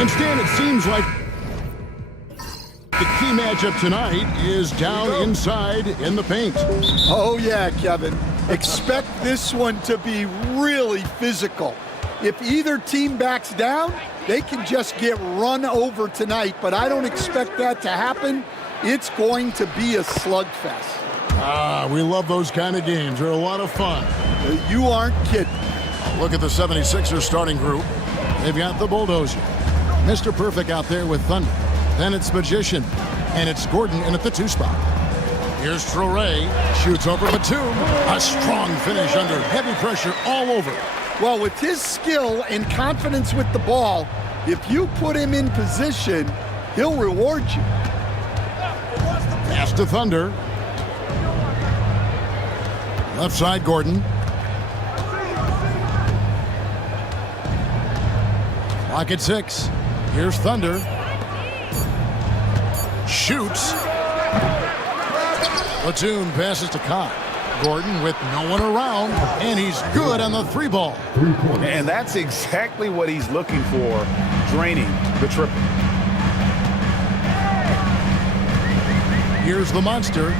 Instead, it seems like the key matchup tonight is down inside in the paint. Oh, yeah, Kevin. Expect this one to be really physical. If either team backs down, they can just get run over tonight, but I don't expect that to happen. It's going to be a slugfest. Ah, we love those kind of games. They're a lot of fun. You aren't kidding. Look at the 76ers starting group. They've got the Bulldozer. Mr. Perfect out there with Thunder. Then it's Magician, and it's Gordon in at the 2 spot. Here's Traoré, shoots over Batum. A strong finish under heavy pressure all over. Well, with his skill and confidence with the ball, if you put him in position, he'll reward you. Pass to Thunder. Left side, Gordon. Clock at 6. Here's Thunder. Shoots. Batum passes to Kai. Gordon with no one around, and he's good on the 3 ball. And that's exactly what he's looking for, draining the triple. Here's the monster.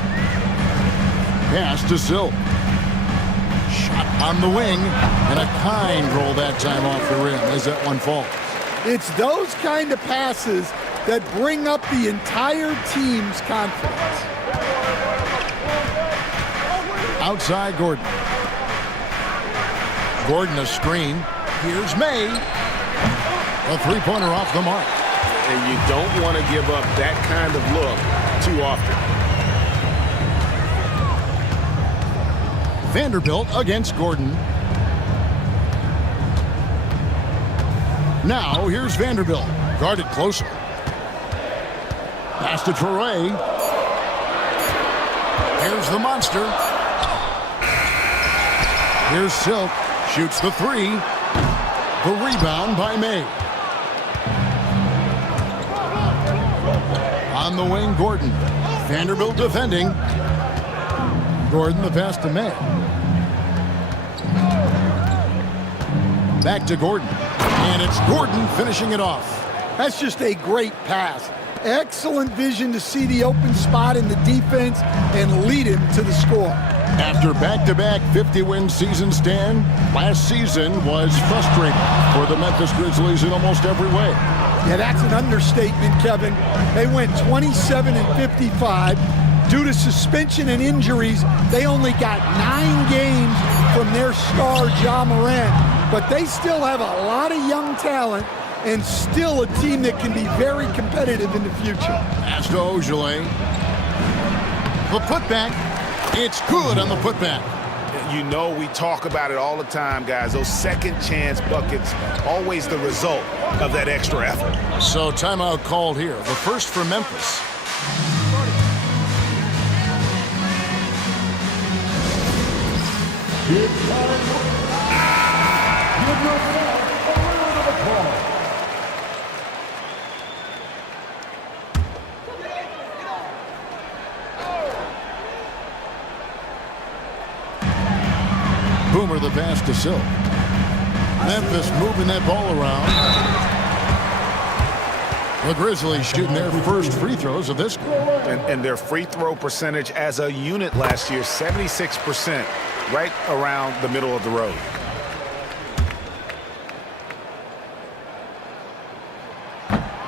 Pass to Silk. Shot on the wing, and a kind roll that time off the rim as that one falls. It's those kind of passes that bring up the entire team's confidence. Outside Gordon. Gordon a screen. Here's May. A 3-pointer off the mark. And you don't want to give up that kind of look too often. Vanderbilt against Gordon. Now here's Vanderbilt. Guarded closer. Pass to Traoré. Here's the monster. Here's Silk. Shoots the 3. The rebound by May. On the wing, Gordon. Vanderbilt defending. Gordon the pass to May. Back to Gordon. And it's Gordon finishing it off. That's just a great pass. Excellent vision to see the open spot in the defense and lead him to the score. After back-to-back 50-win seasons, Stan, last season was frustrating for the Memphis Grizzlies in almost every way. Yeah, that's an understatement, Kevin. They went 27-55. Due to suspension and injuries, they only got 9 games from their star, Ja Morant. But they still have a lot of young talent and still a team that can be very competitive in the future. Pass to Ojale. The putback. It's good on the putback. You know we talk about it all the time, guys. Those second chance buckets, always the result of that extra effort. So timeout called here. The first for Memphis. Boomer the pass to Silk. Memphis moving that ball around. The Grizzlies shooting their first free throws of this game. And their free throw percentage as a unit last year, 76%, right around the middle of the road.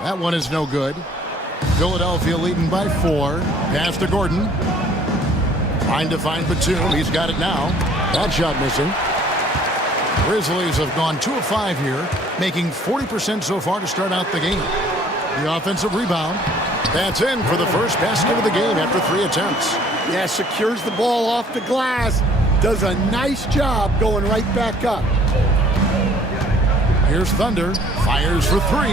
That one is no good. Philadelphia leading by 4. Pass to Gordon. Trying to find Batum. He's got it now. That shot missing. Grizzlies have gone 2 of 5 here, making 40% so far to start out the game. The offensive rebound. That's in for the first basket of the game after 3 attempts. Yeah, secures the ball off the glass. Does a nice job going right back up. Here's Thunder. Fires for 3.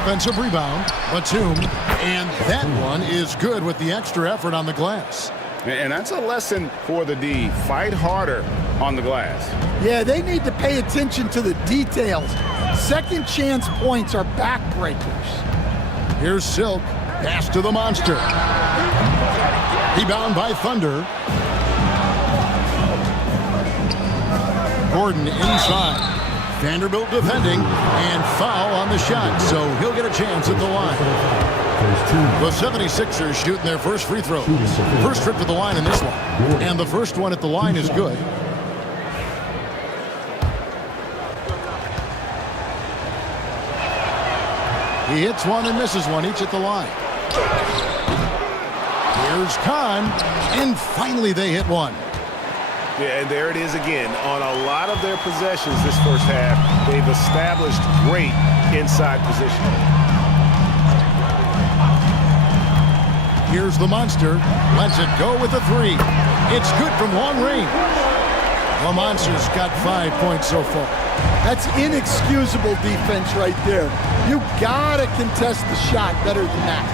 Offensive rebound. Batum. And that one is good with the extra effort on the glass. And that's a lesson for the D. Fight harder on the glass. Yeah, they need to pay attention to the details. Second chance points are backbreakers. Here's Silk. Pass to the monster. Rebound by Thunder. Gordon inside. Vanderbilt defending, and foul on the shot, so he'll get a chance at the line. The 76ers shooting their first free throws. First trip to the line in this one, and the first one at the line is good. He hits one and misses one, each at the line. Here's Kahn, and finally they hit one. Yeah, and there it is again. On a lot of their possessions this first half, they've established great inside position. Here's the monster. Lets it go with a three. It's good from long range. The Monster's got 5 points so far. That's inexcusable defense right there. You gotta contest the shot better than that.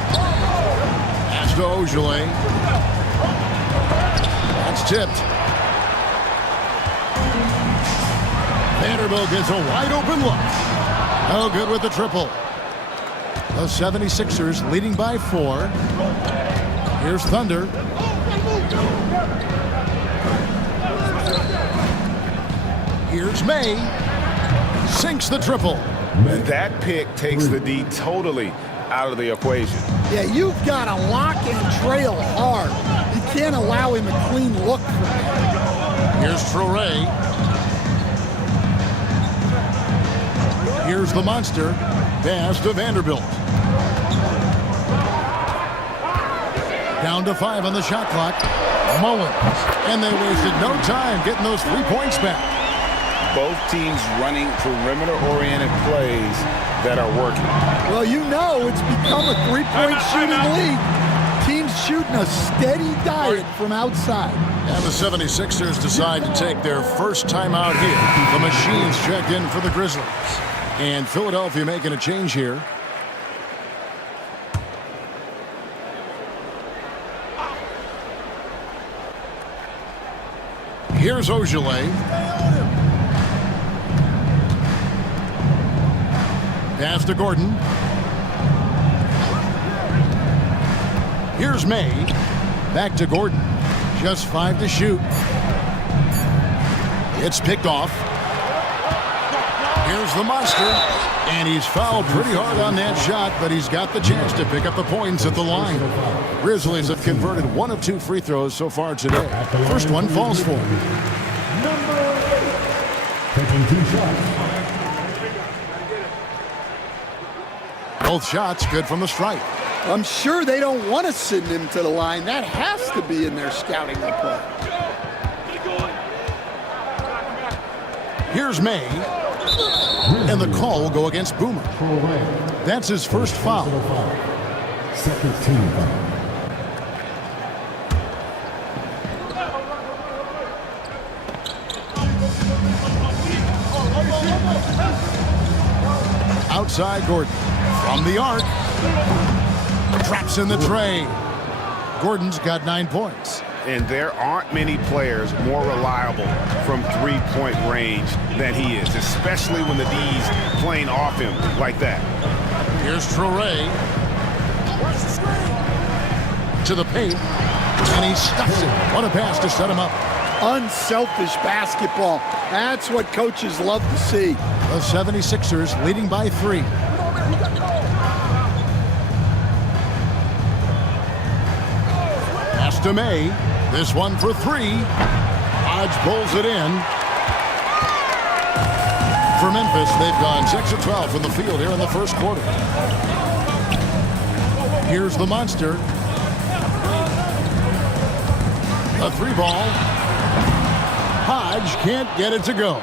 Pass to Ojale. That's tipped. Vanderbilt gets a wide open look. No good with the triple. The 76ers leading by 4. Here's Thunder. Here's May. Sinks the triple. That pick takes the D totally out of the equation. Yeah, you've got to lock and trail hard. You can't allow him a clean look from that. Here's Traoré. Here's the monster. Pass to Vanderbilt. Down to 5 on the shot clock. Mullins. And they wasted no time getting those 3 points back. Both teams running perimeter-oriented plays that are working. Well, you know it's become a three-point shooting league. Teams shooting a steady diet from outside. And the 76ers decide to take their first timeout here. The Machines check in for the Grizzlies. And Philadelphia making a change here. Here's Ojale. Pass to Gordon. Here's May. Back to Gordon. Just 5 to shoot. It's picked off. Here's the monster. And he's fouled pretty hard on that shot, but he's got the chance to pick up the points at the line. Grizzlies have converted 1 of 2 free throws so far today. First one falls for him. Taking 2 shots. Both shots good from the stripe. I'm sure they don't want to send him to the line. That has to be in their scouting report. Here's May. And the call will go against Boomer. That's his first foul. Second team foul. Outside Gordon. From the arc. Traps in the tray. Gordon's got 9 points. And there aren't many players more reliable from three-point range than he is, especially when the D's playing off him like that. Here's Traoré. To the paint. And he stuffs it. What a pass to set him up. Unselfish basketball. That's what coaches love to see. The 76ers leading by 3. Pass to May. This one for 3. Hodge pulls it in. For Memphis, they've gone 6 of 12 from the field here in the first quarter. Here's the monster. A 3 ball. Hodge can't get it to go.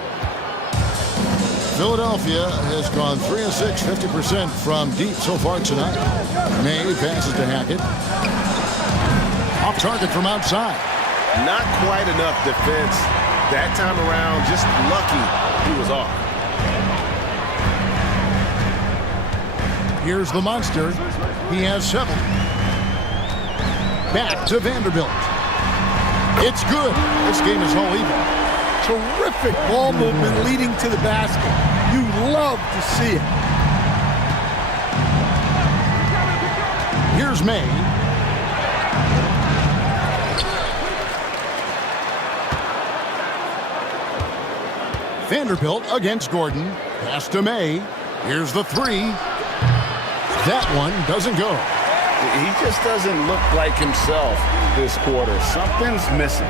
Philadelphia has gone 3 of 6, 50% from deep so far tonight. May passes to Hackett. Off target from outside. Not quite enough defense that time around. Just lucky he was off. Here's the monster. He has 7. Back to Vanderbilt. It's good. This game is all even. Terrific ball movement leading to the basket. You love to see it. Here's May. Vanderbilt against Gordon. Pass to May. Here's the three. That one doesn't go. He just doesn't look like himself this quarter. Something's missing.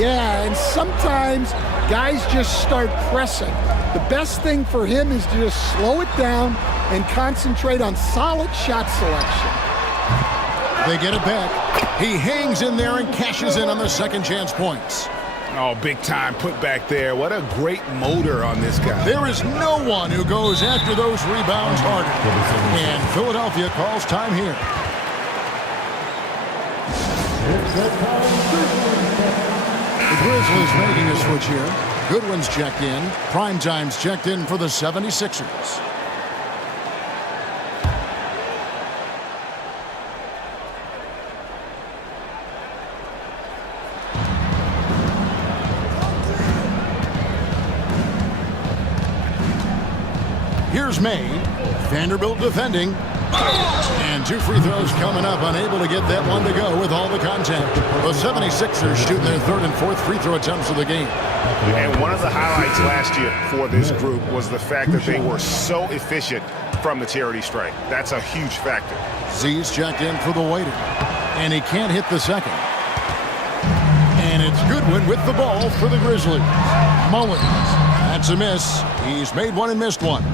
Yeah, and sometimes guys just start pressing. The best thing for him is to just slow it down and concentrate on solid shot selection. They get it back. He hangs in there and cashes in on the second chance points. Oh, big time put back there. What a great motor on this guy. There is no one who goes after those rebounds harder. And Philadelphia calls time here. The Grizzlies making a switch here. Goodwin's checked in. Primetime's checked in for the 76ers. Here's May. Vanderbilt defending. And two free throws coming up, unable to get that one to go with all the contact. The 76ers shooting their third and fourth free throw attempts of the game. And one of the highlights last year for this group was the fact that they were so efficient from the charity stripe. That's a huge factor. Z's checked in for the waiter. And he can't hit the second. And it's Goodwin with the ball for the Grizzlies. Mullins. That's a miss. He's made one and missed one.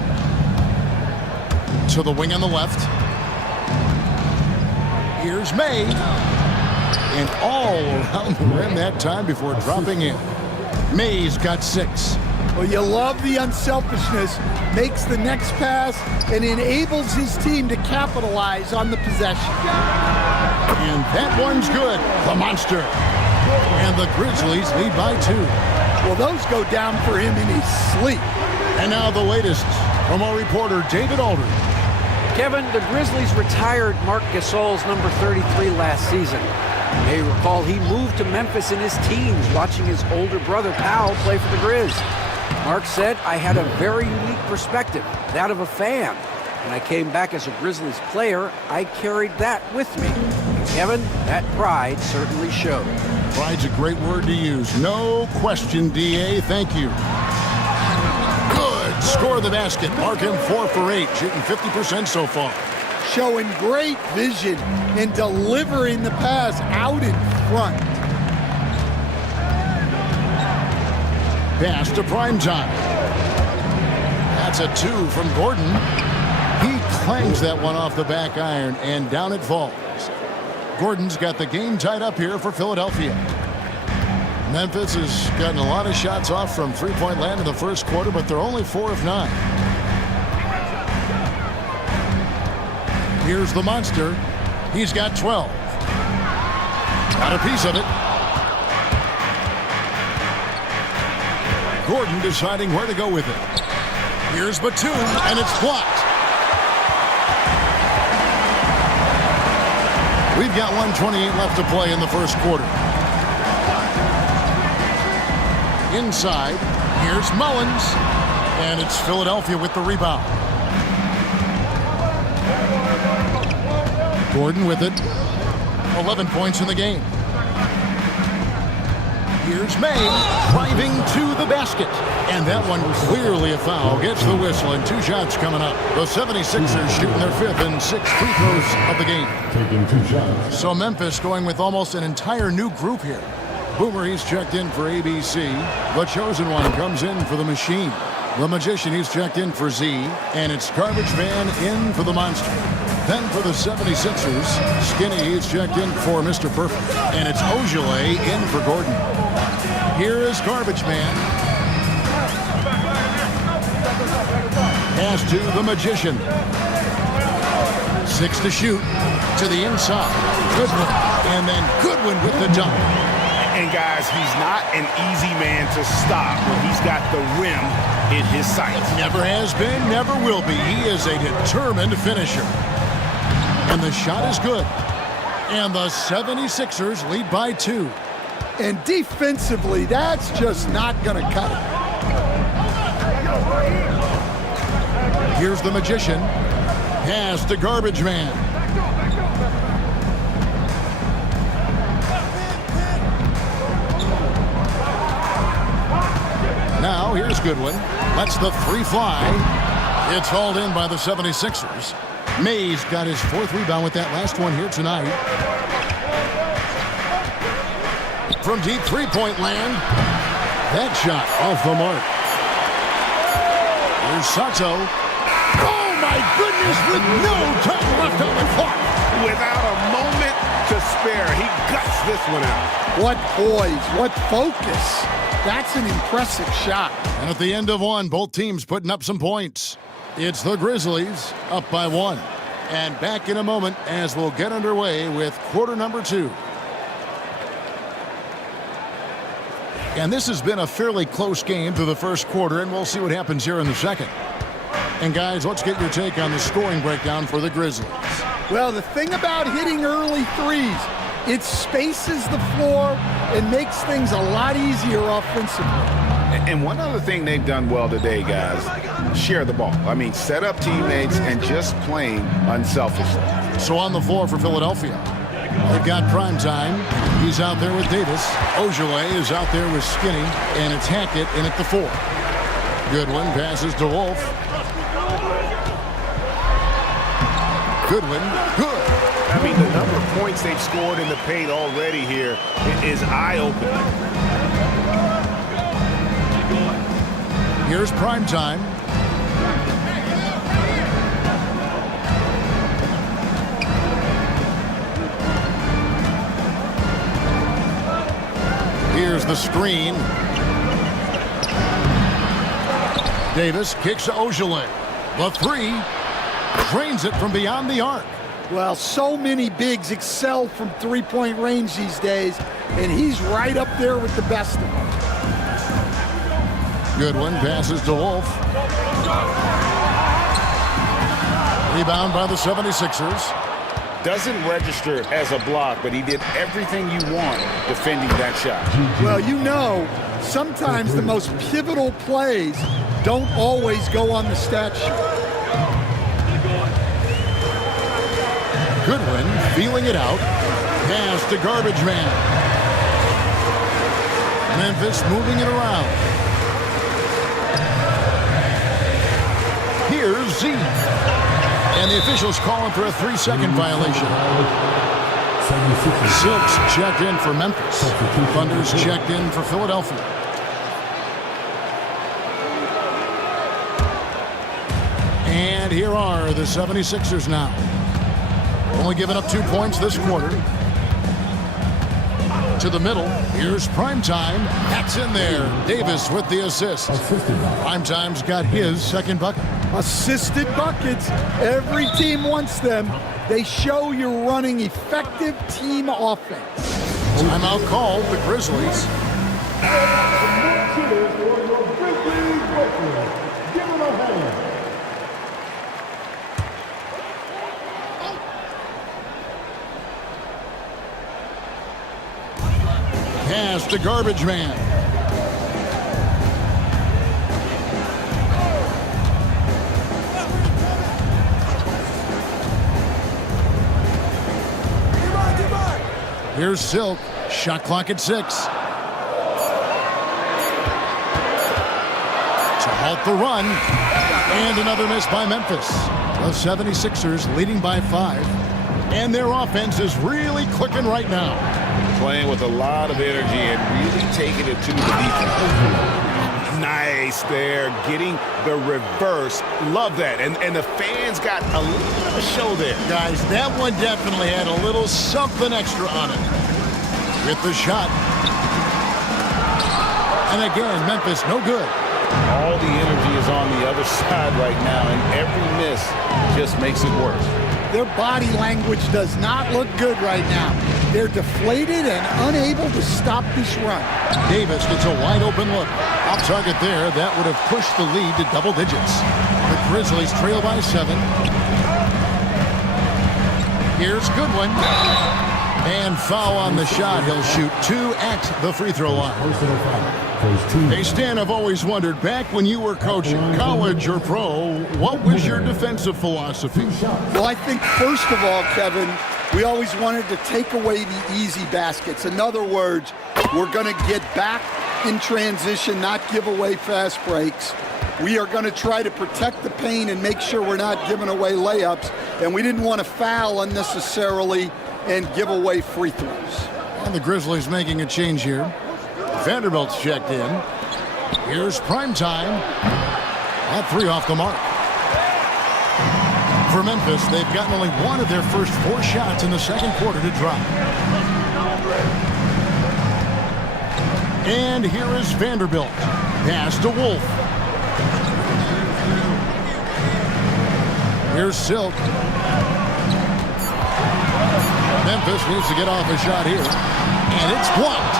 To the wing on the left. Here's May. And all around the rim that time before dropping in. May's got 6. Well, you love the unselfishness. Makes the next pass and enables his team to capitalize on the possession. And that one's good. The monster. And the Grizzlies lead by 2. Well, those go down for him in his sleep. And now the latest from our reporter, David Aldridge. Kevin, the Grizzlies retired Marc Gasol's number 33 last season. You may recall he moved to Memphis in his teens, watching his older brother Powell play for the Grizz. Marc said, "I had a very unique perspective, that of a fan. When I came back as a Grizzlies player, I carried that with me." And Kevin, that pride certainly showed. Pride's a great word to use. No question, DA. Thank you. Good. Score the basket. Mark him 4 for 8, shooting 50% so far. Showing great vision and delivering the pass out in front. Pass to Primetime. That's a 2 from Gordon. He clangs that one off the back iron, and down it falls. Gordon's got the game tied up here for Philadelphia. Memphis has gotten a lot of shots off from three-point land in the first quarter, but they're only 4 of 9. Here's the monster. He's got 12. Got a piece of it. Gordon deciding where to go with it. Here's Batum, and it's blocked. We've got 1:28 left to play in the first quarter. Inside, here's Mullins, and it's Philadelphia with the rebound. Gordon with it. 11 points in the game. Here's May driving to the basket. And that one clearly a foul. Gets the whistle, and 2 shots coming up. The 76ers shooting their 5th and 6th free throws of the game. Taking 2 shots. So Memphis going with almost an entire new group here. Boomer, he's checked in for ABC. The chosen one comes in for the machine. The magician, he's checked in for Z. And it's Garbage Man in for the monster. Then for the 76ers, Skinny, he's checked in for Mr. Perfect. And it's Ojale in for Gordon. Here is Garbage Man. Pass to the magician. 6 to shoot. To the inside. Goodwin. And then Goodwin with the dunk. And guys, he's not an easy man to stop when he's got the rim in his sights. Never has been, never will be. He is a determined finisher. And the shot is good. And the 76ers lead by 2. And defensively, that's just not going to cut it. Here's the magician. Pass to Garbage Man. Now here's Goodwin. Lets the three fly. It's hauled in by the 76ers. Mays got his fourth rebound with that last one here tonight. From deep three-point land. That shot off the mark. Here's Sato. Oh, my goodness, with no time left on the clock. Without a moment to spare, he guts this one out. What poise, what focus. That's an impressive shot. And at the end of one, both teams putting up some points. It's the Grizzlies up by one. And back in a moment as we'll get underway with quarter number 2. And this has been a fairly close game through the first quarter, and we'll see what happens here in the second. And guys, let's get your take on the scoring breakdown for the Grizzlies. Well, the thing about hitting early threes, it spaces the floor and makes things a lot easier offensively. And one other thing they've done well today, guys, share the ball. I mean, set up teammates and just playing unselfishly. So on the floor for Philadelphia, they've got prime time. He's out there with Davis. Ojale is out there with Skinny, and it's Hackett in at the 4. Goodwin passes to Wolf. Goodwin, good. I mean, the number of points they've scored in the paint already here is eye-opening. Here's prime time. Here's the screen. Davis kicks to Ojale. The 3. Drains it from beyond the arc. Well, so many bigs excel from three-point range these days, and he's right up there with the best of them. Goodwin passes to Wolf. Rebound by the 76ers. Doesn't register as a block, but he did everything you want defending that shot. Well, you know, sometimes the most pivotal plays don't always go on the stat sheet. Goodwin feeling it out. Pass to Garbage Man. Memphis moving it around. Here's Z. And the officials calling for a 3-second violation. Silks checked in for Memphis. Thunders checked in for Philadelphia. And here are the 76ers now. Only giving up 2 points this quarter. To the middle. Here's Primetime. That's in there. Davis with the assist. Primetime's got his second bucket. Assisted buckets. Every team wants them. They show you're running effective team offense. Timeout called, the Grizzlies. Pass to Garbage Man. Here's Silk. Shot clock at 6. To halt the run. And another miss by Memphis. The 76ers leading by 5. And their offense is really clicking right now. Playing with a lot of energy and really taking it to the defense. Nice there, getting the reverse. Love that. And the fans got a little bit of a show there. Guys, that one definitely had a little something extra on it. With the shot. And again, Memphis, no good. All the energy is on the other side right now, and every miss just makes it worse. Their body language does not look good right now. They're deflated and unable to stop this run. Davis gets a wide open look. Off target there. That would have pushed the lead to double digits. The Grizzlies trail by 7. Here's Goodwin. And foul on the shot. He'll shoot 2 at the free throw line. Hey, Stan, I've always wondered, back when you were coaching, college or pro, what was your defensive philosophy? Well, I think first of all, Kevin, we always wanted to take away the easy baskets. In other words, we're going to get back in transition, not give away fast breaks. We are going to try to protect the paint and make sure we're not giving away layups. And we didn't want to foul unnecessarily and give away free throws. And the Grizzlies making a change here. Vanderbilt's checked in. Here's prime time. At 3 off the mark. For Memphis, they've gotten only one of their first 4 shots in the second quarter to drop. And here is Vanderbilt. Pass to Wolf. Here's Silk. Memphis needs to get off a shot here. And it's blocked.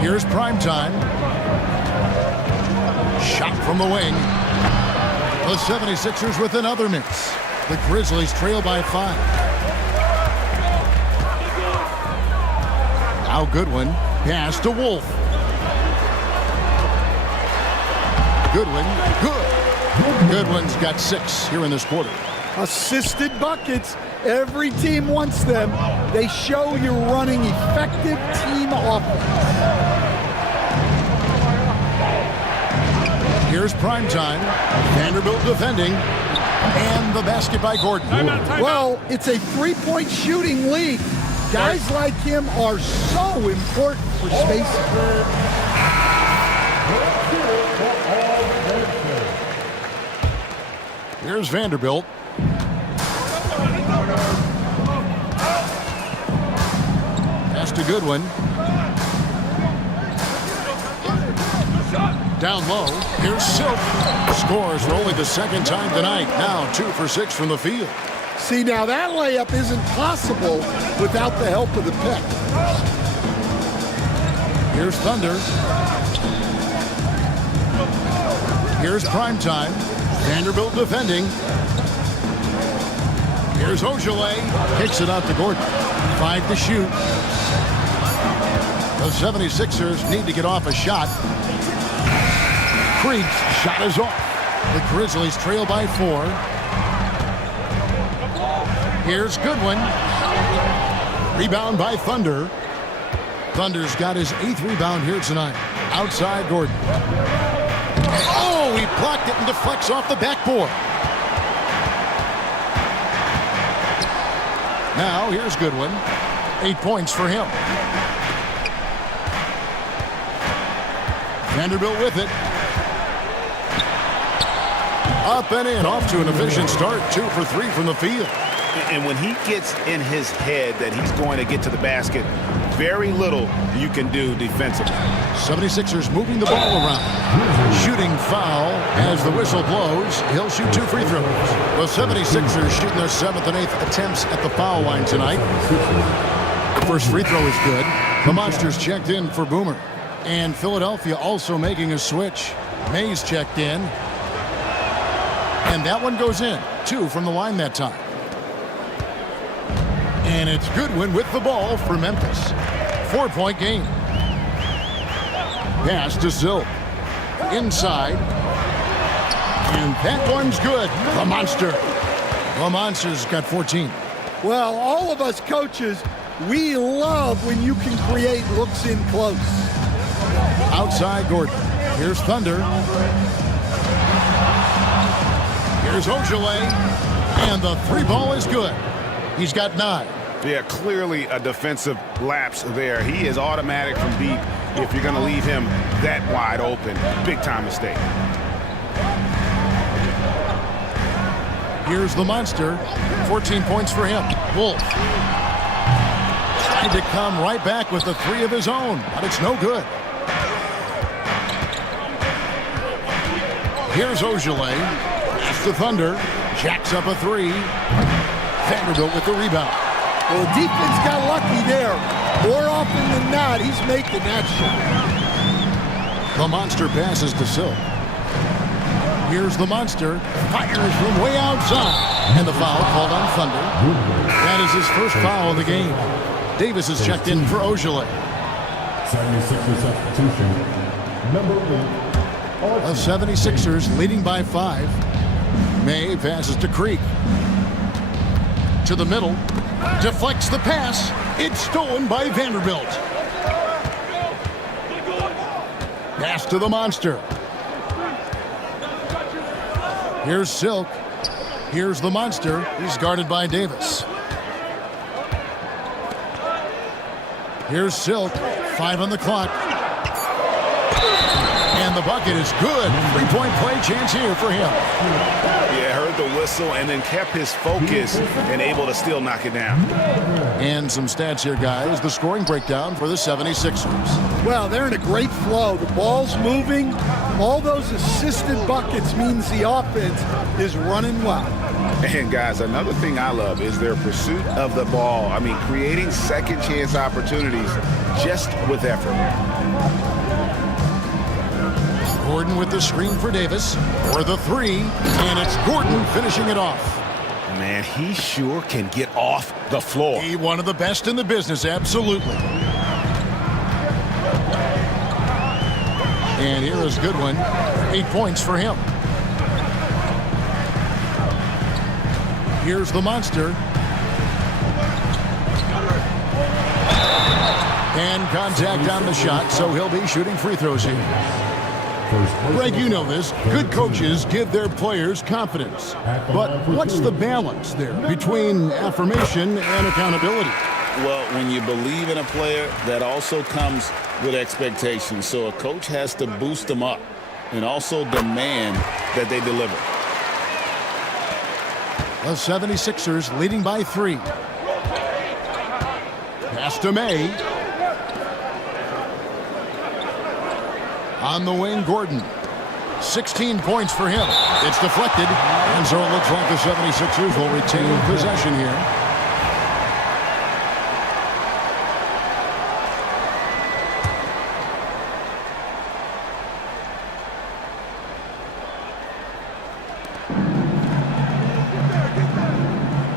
Here's prime time. Shot from the wing. The 76ers with another miss. The Grizzlies trail by 5. Now Goodwin. Pass to Wolf. Goodwin. Good. Goodwin's got 6 here in this quarter. Assisted buckets. Every team wants them. They show you're running effective team offense. Here's prime time. Vanderbilt defending. And the basket by Gordon. Well, it's a three-point shooting league. Guys like him are so important for spacing. Here's Vanderbilt. Pass to Goodwin. Down low. Here's Silk. Scores for only the second time tonight. Now 2 for 6 from the field. See, now that layup isn't possible without the help of the pick. Here's Thunder. Here's prime time. Vanderbilt defending. Here's Ojale. Kicks it out to Gordon. 5 to shoot. The 76ers need to get off a shot. Creek's shot is off. The Grizzlies trail by 4. Here's Goodwin. Rebound by Thunder. Thunder's got his 8th rebound here tonight. Outside Gordon. Oh, he blocked it and deflects off the backboard. Now here's Goodwin. 8 points for him. Vanderbilt with it. Up and in, off to an efficient start. 2 for 3 from the field. And when he gets in his head that he's going to get to the basket, very little you can do defensively. 76ers moving the ball around. Shooting foul as the whistle blows. He'll shoot 2 free throws. The 76ers shooting their 7th and 8th attempts at the foul line tonight. The first free throw is good. The Monsters checked in for Boomer. And Philadelphia also making a switch. Mays checked in. And that one goes in. 2 from the line that time. And it's Goodwin with the ball for Memphis. 4-point game. Pass to Silk. Inside. And that one's good. The Monster. The Monster's got 14. Well, all of us coaches, we love when you can create looks in close. Outside Gordon. Here's Thunder. Here's Ojale. And the 3 ball is good. He's got 9. Yeah, clearly a defensive lapse there. He is automatic from deep if you're going to leave him that wide open. Big time mistake. Here's the Monster. 14 points for him. Wolf. Trying to come right back with the 3 of his own, but it's no good. Here's Ojale. Pass to Thunder. Jacks up a 3. Vanderbilt with the rebound. Well, the defense got lucky there. More often than not, he's making that shot. The Monster passes to Silk. Here's the Monster. Fires from way outside. And the foul called on Thunder. That is his first foul of the game. Davis is checked in for Ojale. 76er substitution. Number 8. The 76ers leading by 5. May passes to Creek. To the middle. Deflects the pass. It's stolen by Vanderbilt. Pass to the monster. Here's Silk. Here's the monster. He's guarded by Davis. Here's Silk. 5 on the clock. And the bucket is good. 3-point play chance here for him. Yeah, heard the whistle and then kept his focus and able to still knock it down. And some stats here, guys. The scoring breakdown for the 76ers. Well, they're in a great flow. The ball's moving. All those assisted buckets means the offense is running well. And, guys, another thing I love is their pursuit of the ball. I mean, creating second chance opportunities just with effort. Gordon with the screen for Davis for the 3, and it's Gordon finishing it off. Man, he sure can get off the floor. He one of the best in the business, absolutely. And here is Goodwin. 8 points for him. Here's the monster. And contact on the shot, so he'll be shooting free throws here. Greg, you know this. Good coaches give their players confidence. But what's the balance there between affirmation and accountability? Well, when you believe in a player, that also comes with expectations. So a coach has to boost them up and also demand that they deliver. The 76ers leading by 3. Pass to May. On the wing, Gordon. 16 points for him. It's deflected. And so it looks like the 76ers will retain possession here.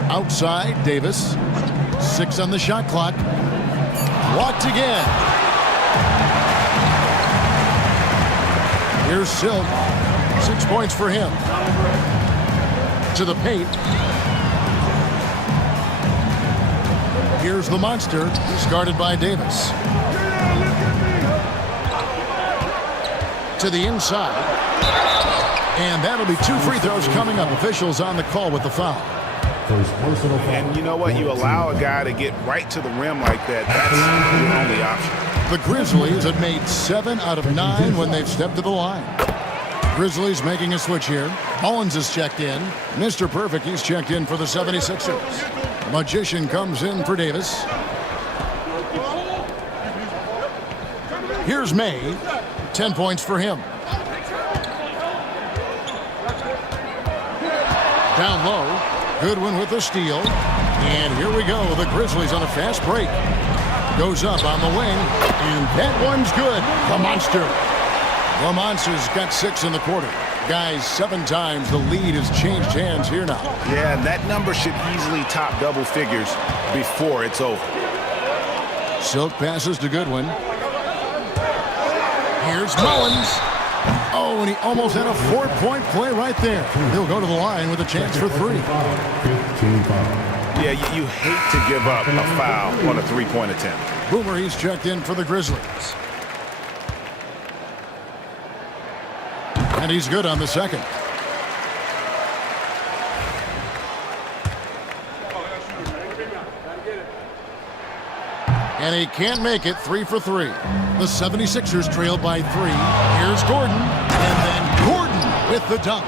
Outside, Davis. 6 on the shot clock. Blocked again. Here's Silk. 6 points for him. To the paint. Here's the monster. He's guarded by Davis. To the inside. And that'll be 2 free throws coming up. Officials on the call with the foul. And you know what? You allow a guy to get right to the rim like that. That's your only option. The Grizzlies have made 7 out of 9 when they've stepped to the line. Grizzlies making a switch here. Mullins is checked in. Mr. Perfect, he's checked in for the 76ers. Magician comes in for Davis. Here's May. 10 points for him. Down low. Goodwin with the steal. And here we go. The Grizzlies on a fast break. Goes up on the wing. And that one's good. The monster. The monster's got 6 in the quarter. Guys, 7 times the lead has changed hands here now. Yeah, and that number should easily top double figures before it's over. Silk passes to Goodwin. Here's Mullins. Oh, and he almost had a 4-point play right there. He'll go to the line with a chance for 3. Yeah, you hate to give up a foul on a 3-point attempt. Boomer, he's checked in for the Grizzlies. And he's good on the second. And he can't make it. 3 for 3. The 76ers trail by 3. Here's Gordon. And then Gordon with the dunk.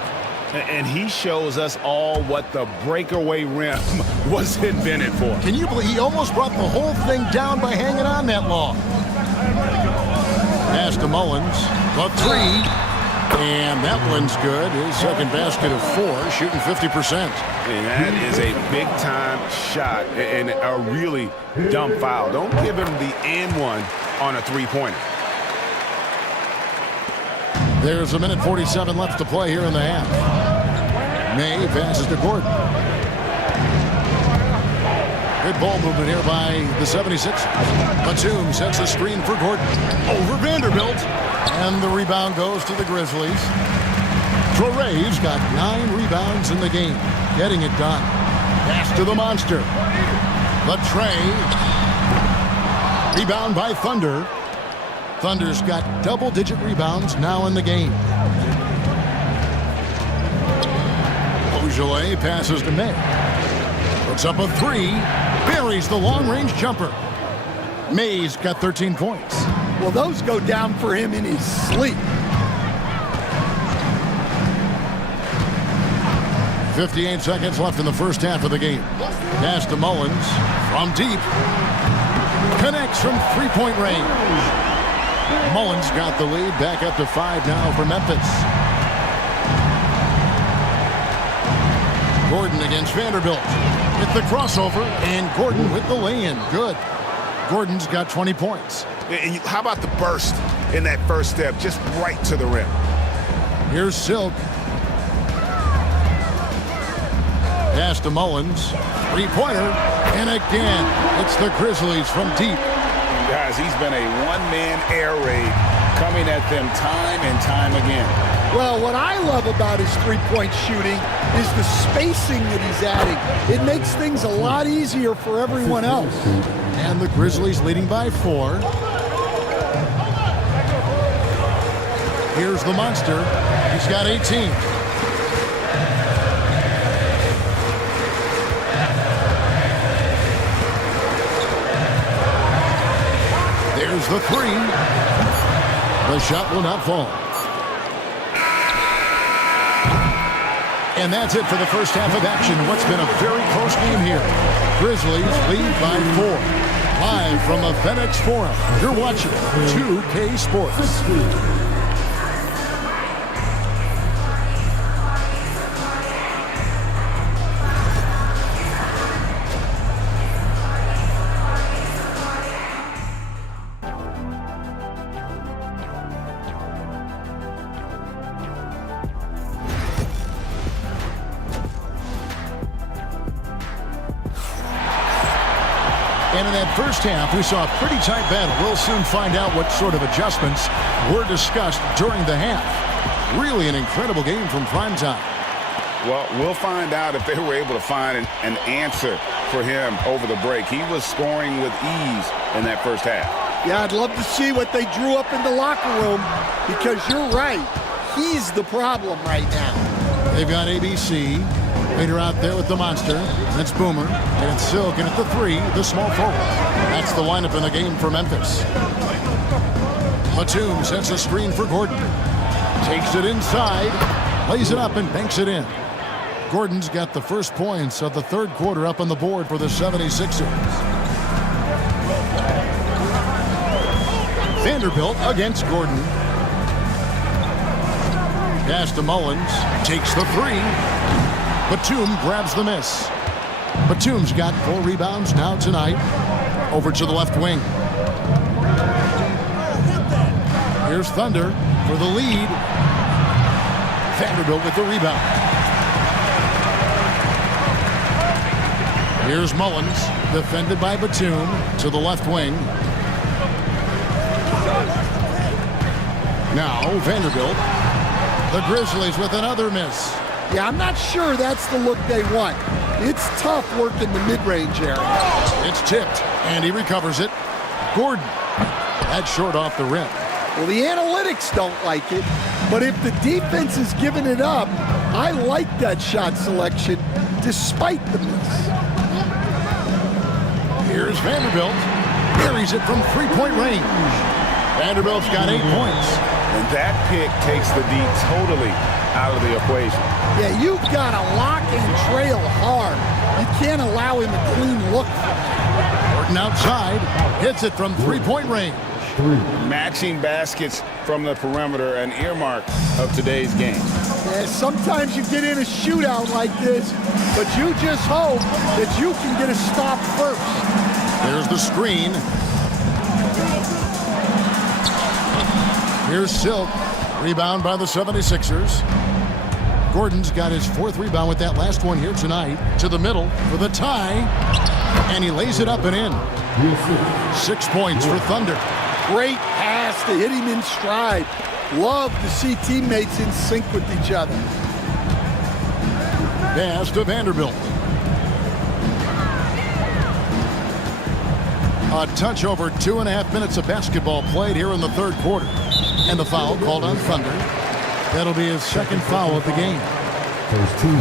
And he shows us all what the breakaway rim was invented for. Can you believe he almost brought the whole thing down by hanging on that long? Pass to Mullins. The 3. And that one's good. His second basket of 4, shooting 50%. And that is a big-time shot and a really dumb foul. Don't give him the and one on a 3-pointer. There's 1:47 left to play here in the half. May passes to Gordon. Good ball movement here by the 76ers. Batum sets a screen for Gordon. Over Vanderbilt. And the rebound goes to the Grizzlies. Traoré got 9 rebounds in the game. Getting it done. Pass to the monster. The Trey. Rebound by Thunder. Thunder's got double-digit rebounds now in the game. Beaujolais passes to May. Puts up a three. Buries the long-range jumper. May's got 13 points. Well, those go down for him in his sleep. 58 seconds left in the first half of the game. Pass to Mullins from deep. Connects from three-point range. Mullins got the lead, back up to 5 now for Memphis. Gordon against Vanderbilt. With the crossover, and Gordon with the lay-in. Good. Gordon's got 20 points. And how about the burst in that first step, just right to the rim? Here's Silk. Pass to Mullins. Three-pointer. And again, it's the Grizzlies from deep. Guys, he's been a one-man air raid coming at them time and time again. Well, what I love about his three-point shooting is the spacing that he's adding. It makes things a lot easier for everyone else. And the Grizzlies leading by 4. Here's the monster. He's got 18. There's the three. The shot will not fall. And that's it for the first half of action. What's been a very close game here. Grizzlies lead by 4. Live from the FedEx Forum, you're watching 2K Sports. And in that first half, we saw a pretty tight battle. We'll soon find out what sort of adjustments were discussed during the half. Really an incredible game from primetime. Well, we'll find out if they were able to find an answer for him over the break. He was scoring with ease in that first half. Yeah, I'd love to see what they drew up in the locker room, because you're right. He's the problem right now. They've got ABC. Later out there with the monster. That's Boomer. And it's Silk, and at the 3, the small forward. That's the lineup in the game for Memphis. Batum sets a screen for Gordon. Takes it inside. Lays it up and banks it in. Gordon's got the first points of the third quarter up on the board for the 76ers. Vanderbilt against Gordon. Pass to Mullins. Takes the 3. Batum grabs the miss. Batum's got 4 rebounds now tonight. Over to the left wing. Here's Thunder for the lead. Vanderbilt with the rebound. Here's Mullins, defended by Batum, to the left wing. Now Vanderbilt. The Grizzlies with another miss. Yeah, I'm not sure that's the look they want. It's tough working the mid-range area. It's tipped, and he recovers it. Gordon, that's short off the rim. Well, the analytics don't like it, but if the defense is giving it up, I like that shot selection despite the miss. Here's Vanderbilt. Buries it from three-point range. Vanderbilt's got 8 points. And that pick takes the D totally out of the equation. Yeah, you've got to lock and trail hard. You can't allow him a clean look. Gordon outside. Hits it from three-point range. Matching baskets from the perimeter, an earmark of today's game. Yeah, sometimes you get in a shootout like this, but you just hope that you can get a stop first. There's the screen. Here's Silk. Rebound by the 76ers. Gordon's got his 4th rebound with that last one here tonight. To the middle for the tie. And he lays it up and in. 6 points for Thunder. Great pass to hit him in stride. Love to see teammates in sync with each other. Pass to Vanderbilt. A touch over 2.5 minutes of basketball played here in the third quarter. And the foul called on Thunder. That'll be his second foul of the game. First team.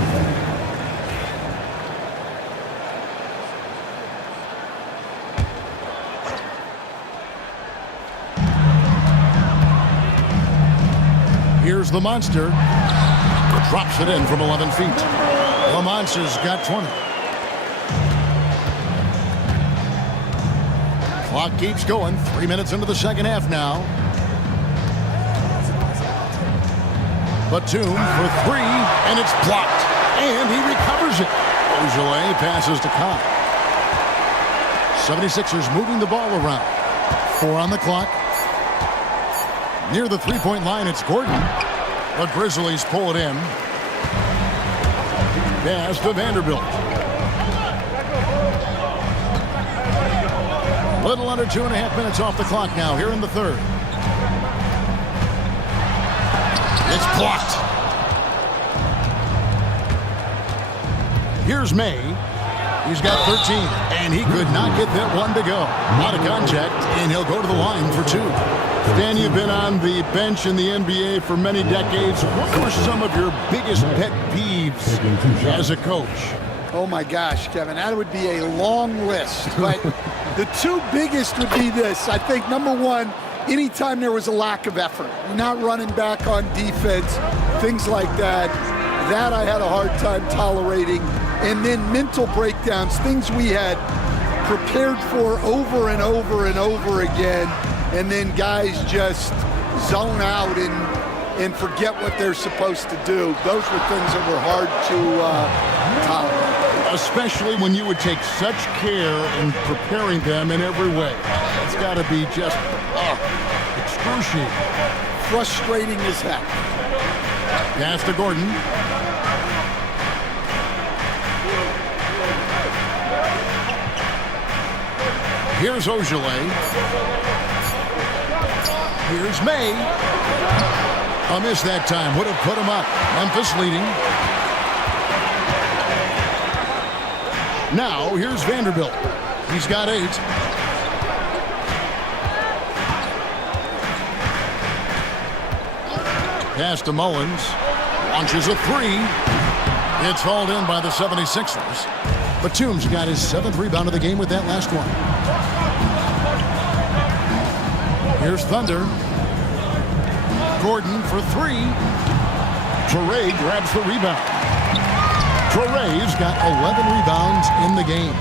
Here's the Monster. Drops it in from 11 feet. The Monster's got 20. Clock keeps going. 3 minutes into the second half now. Batum for three, and it's blocked. And he recovers it. Ogilvy passes to Cobb. 76ers moving the ball around. 4 on the clock. Near the three-point line, it's Gordon. The Grizzlies pull it in. Pass to Vanderbilt. Little under 2.5 minutes off the clock now here in the third. It's blocked. Here's May. He's got 13, and he could not get that one to go. Out of contact, and he'll go to the line for 2. Dan, you've been on the bench in the NBA for many decades. What were some of your biggest pet peeves as a coach? Oh my gosh, Kevin, that would be a long list. But the two biggest would be this. I think number one, anytime there was a lack of effort, not running back on defense, things like that, that I had a hard time tolerating. And then mental breakdowns, things we had prepared for over and over and over again, and then guys just zone out and forget what they're supposed to do. Those were things that were hard to tolerate. Especially when you would take such care in preparing them in every way. It's got to be just excruciating. Frustrating as heck. Pass to Gordon. Here's Ogilvy. Here's May. A miss that time. Would have put him up. Memphis leading. Now, here's Vanderbilt. He's got 8. Pass to Mullins. Launches a 3. It's hauled in by the 76ers. Batum's got his 7th rebound of the game with that last one. Here's Thunder. Gordon for 3. Traore grabs the rebound. Traore's got 11 rebounds in the game.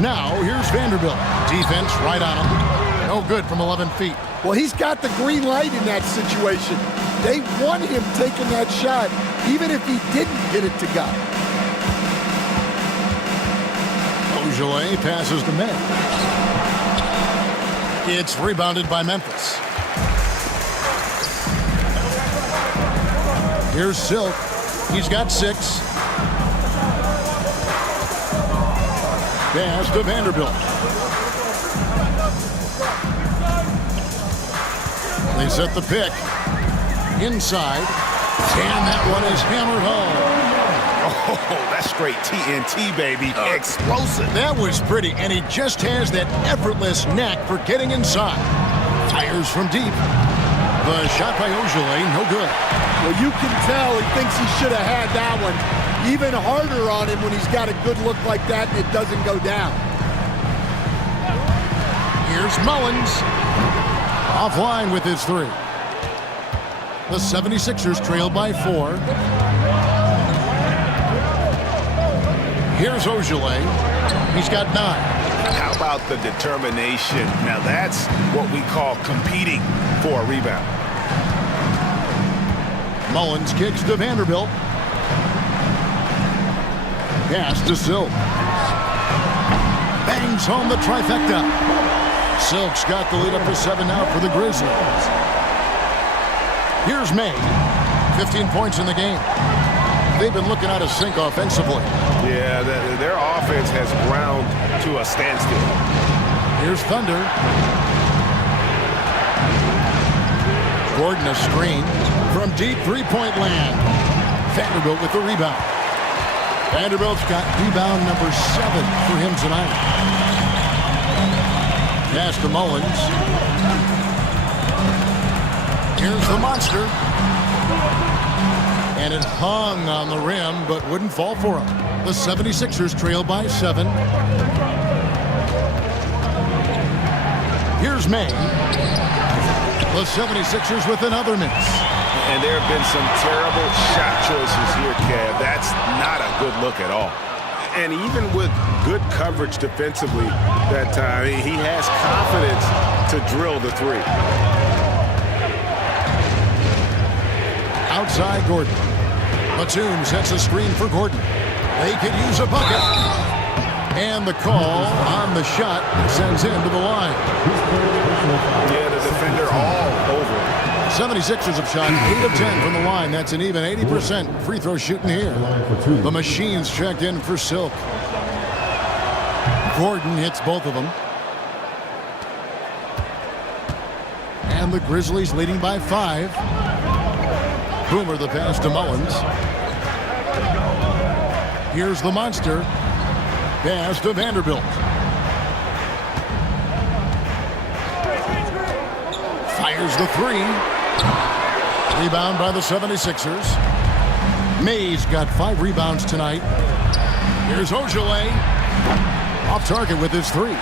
Now, here's Vanderbilt. Defense right on him. No good from 11 feet. Well, he's got the green light in that situation. They want him taking that shot, even if he didn't get it to go. Ogilvy passes to May. It's rebounded by Memphis. Here's Silk. He's got 6. Pass to Vanderbilt. They set the pick. Inside. And that one is hammered home. Oh, that's straight TNT, baby. Explosive. That was pretty, and he just has that effortless knack for getting inside. Fires from deep. The shot by Ogilvy, no good. Well, you can tell he thinks he should have had that one. Even harder on him when he's got a good look like that and it doesn't go down. Here's Mullins. Offline with his 3. The 76ers trail by 4. Here's Ogilvy. He's got 9. How about the determination? Now that's what we call competing for a rebound. Mullins kicks to Vanderbilt. Pass to Silk. Bangs home the trifecta. Silk's got the lead up to 7 now for the Grizzlies. Here's May. 15 points in the game. They've been looking out of sync offensively. Yeah, their offense has ground to a standstill. Here's Thunder. Gordon a screen from deep three-point land. Vanderbilt with the rebound. Vanderbilt's got rebound number 7 for him tonight. Pass to Mullins. Here's the monster. And it hung on the rim, but wouldn't fall for him. The 76ers trail by 7. Here's May. The 76ers with another miss. And there have been some terrible shot choices here, Kev. That's not a good look at all. And even with good coverage defensively that time, he has confidence to drill the 3. Outside Gordon. Batum sets a screen for Gordon. They could use a bucket. And the call on the shot sends him to the line. Yeah, the defender all over. 76ers have shot 8 of 10 from the line. That's an even 80% free throw shooting here. The Machines checked in for Silk. Gordon hits both of them. And the Grizzlies leading by 5. Boomer the pass to Mullins. Here's the monster. Pass to Vanderbilt. Fires the 3. Rebound by the 76ers. May's got 5 rebounds tonight. Here's Ojale. Off target with his 3.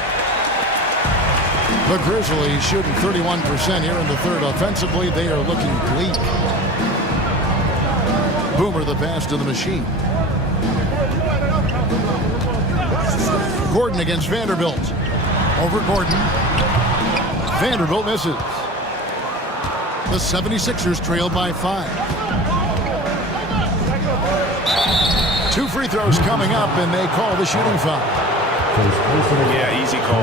The Grizzlies shooting 31% here in the third. Offensively, they are looking bleak. Boomer the pass to the Machine. Gordon against Vanderbilt. Over Gordon. Vanderbilt misses. The 76ers trail by 5. 2 free throws coming up, and they call the shooting foul. Yeah, easy call.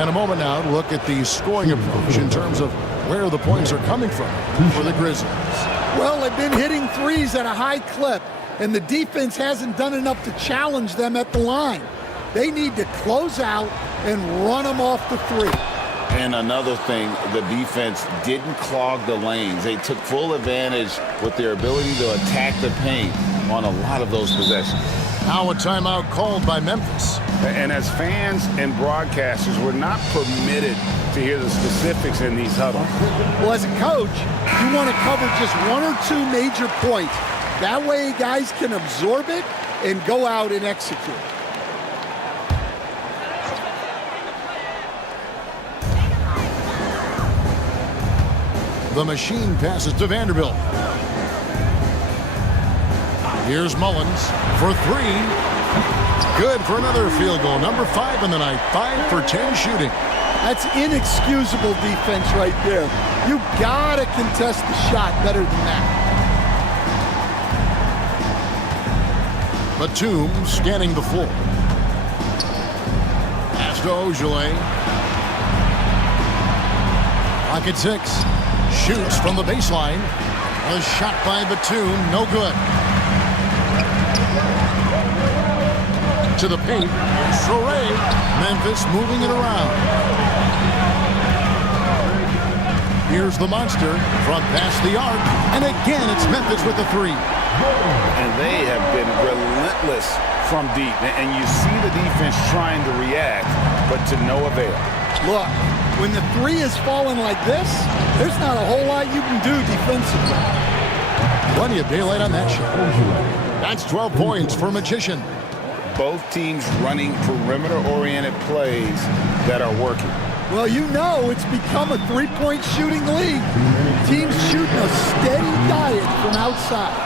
And a moment now to look at the scoring approach in terms of where the points are coming from for the Grizzlies. Well, they've been hitting threes at a high clip, and the defense hasn't done enough to challenge them at the line. They need to close out and run them off the 3. And another thing, the defense didn't clog the lanes. They took full advantage with their ability to attack the paint on a lot of those possessions. Now a timeout called by Memphis. And as fans and broadcasters, we're not permitted to hear the specifics in these huddles. Well, as a coach, you want to cover just 1 or 2 major points. That way guys can absorb it and go out and execute. The Machine passes to Vanderbilt. Here's Mullins for 3. Good for another field goal. Number 5 in the night. 5 for 10 shooting. That's inexcusable defense right there. You gotta contest the shot better than that. Batum scanning the floor. Pass to Ojale. Pocket 6. Shoots from the baseline. A shot by Batum. No good. To the paint. Soray. Memphis moving it around. Here's the monster from past the arc. And again, it's Memphis with the 3. And they have been relentless from deep. And you see the defense trying to react, but to no avail. Look, when the 3 is falling like this, there's not a whole lot you can do defensively. Plenty of daylight on that shot. That's 12 points for Magician. Both teams running perimeter-oriented plays that are working. Well, you know it's become a 3-point shooting league. Teams shooting a steady diet from outside.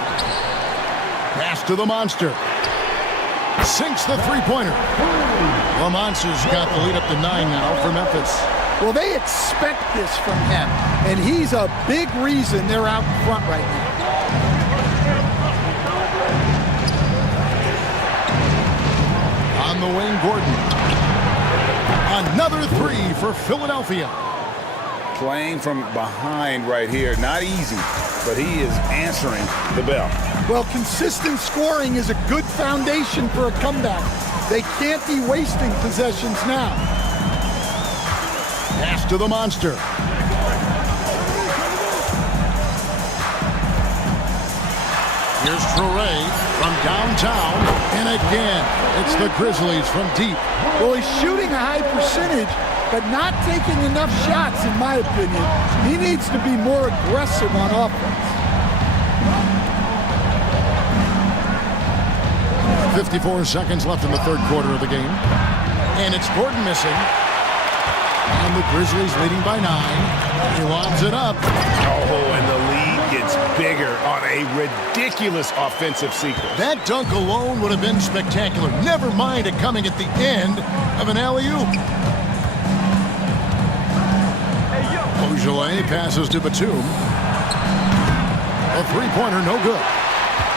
Pass to the monster. Sinks the 3-pointer. The Monster's got the lead up to 9 now for Memphis. Well, they expect this from him, and he's a big reason they're out in front right now. On the wing, Gordon. Another 3 for Philadelphia. Playing from behind right here. Not easy, but he is answering the bell. Well, consistent scoring is a good foundation for a comeback. They can't be wasting possessions now. Pass to the monster. Here's Traoré from downtown, and again, it's the Grizzlies from deep. Well, he's shooting a high percentage, but not taking enough shots, in my opinion. He needs to be more aggressive on offense. 54 seconds left in the third quarter of the game. And it's Gordon missing. And the Grizzlies leading by 9. He lobs it up. Oh, and the lead gets bigger on a ridiculous offensive sequence. That dunk alone would have been spectacular. Never mind it coming at the end of an alley-oop. Ojale passes to Batum. A three-pointer, no good.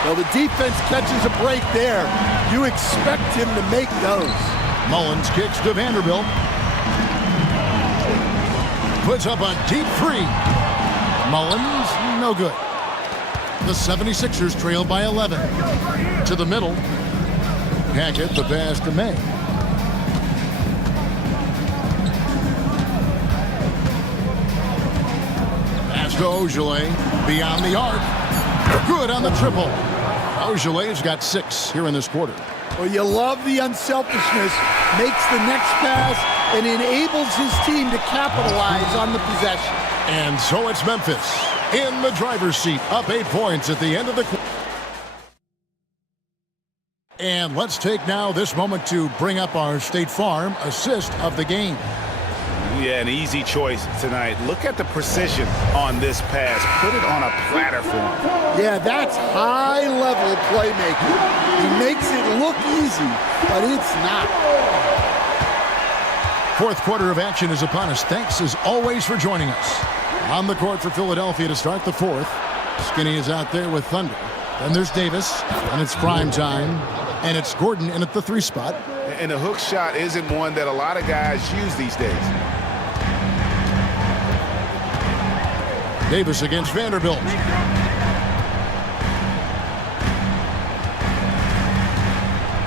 Well, the defense catches a break there. You expect him to make those. Mullins kicks to Vanderbilt. Puts up a deep three. Mullins, no good. The 76ers trail by 11. To the middle. Hackett, the pass to May. Pass to Ojale. Beyond the arc. Good on the triple. Ojale's got 6 here in this quarter. Well, you love the unselfishness. Makes the next pass and enables his team to capitalize on the possession. And so it's Memphis in the driver's seat, up 8 points at the end of the quarter. And let's take now this moment to bring up our State Farm assist of the game. Yeah, an easy choice tonight. Look at the precision on this pass. Put it on a platter for him. Yeah, that's high-level playmaking. He makes it look easy, but it's not. Fourth quarter of action is upon us. Thanks, as always, for joining us. On the court for Philadelphia to start the fourth. Skinny is out there with Thunder. Then there's Davis, and it's prime time. And it's Gordon in at the 3 spot. And the hook shot isn't one that a lot of guys use these days. Davis against Vanderbilt.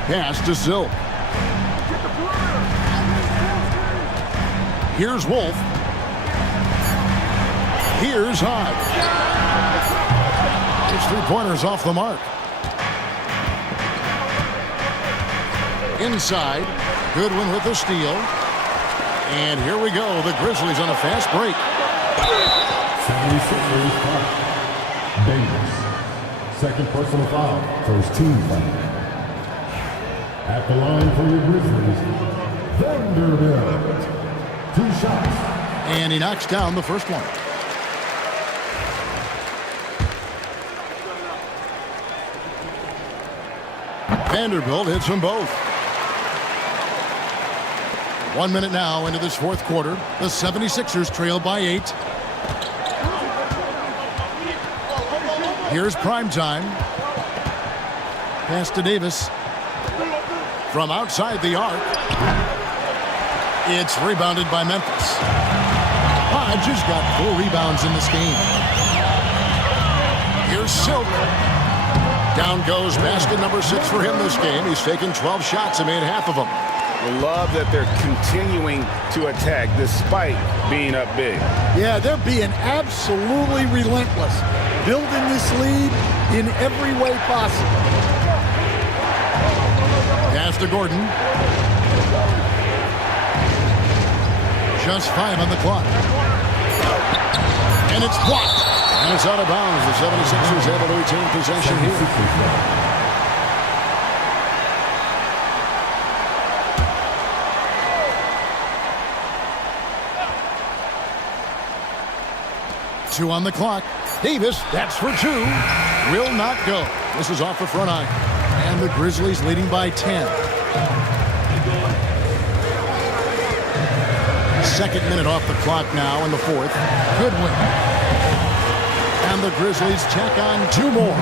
Pass to Zil. Here's Wolf. Here's Hodge. His 3-pointers off the mark. Inside. Goodwin with the steal. And here we go. The Grizzlies on a fast break. 76ers foul. Davis. Second personal foul. First team foul. At the line for your Grizzlies, Vanderbilt. 2 shots. And he knocks down the first one. Vanderbilt hits them both. 1 minute now into this fourth quarter. The 76ers trail by 8. Here's primetime. Pass to Davis. From outside the arc. It's rebounded by Memphis. Hodge has got 4 rebounds in this game. Here's Silk. Down goes basket number 6 for him this game. He's taken 12 shots and made half of them. I love that they're continuing to attack despite being up big. Yeah, they're being absolutely relentless. Building this lead in every way possible. Pass to Gordon. Just 5 on the clock. And it's blocked. And it's out of bounds. The 76ers able to retain possession here. 2 on the clock. Davis, that's for 2. Will not go. This is off the front iron. And the Grizzlies leading by 10. Second minute off the clock now in the fourth. Goodwin. And the Grizzlies tack on 2 more.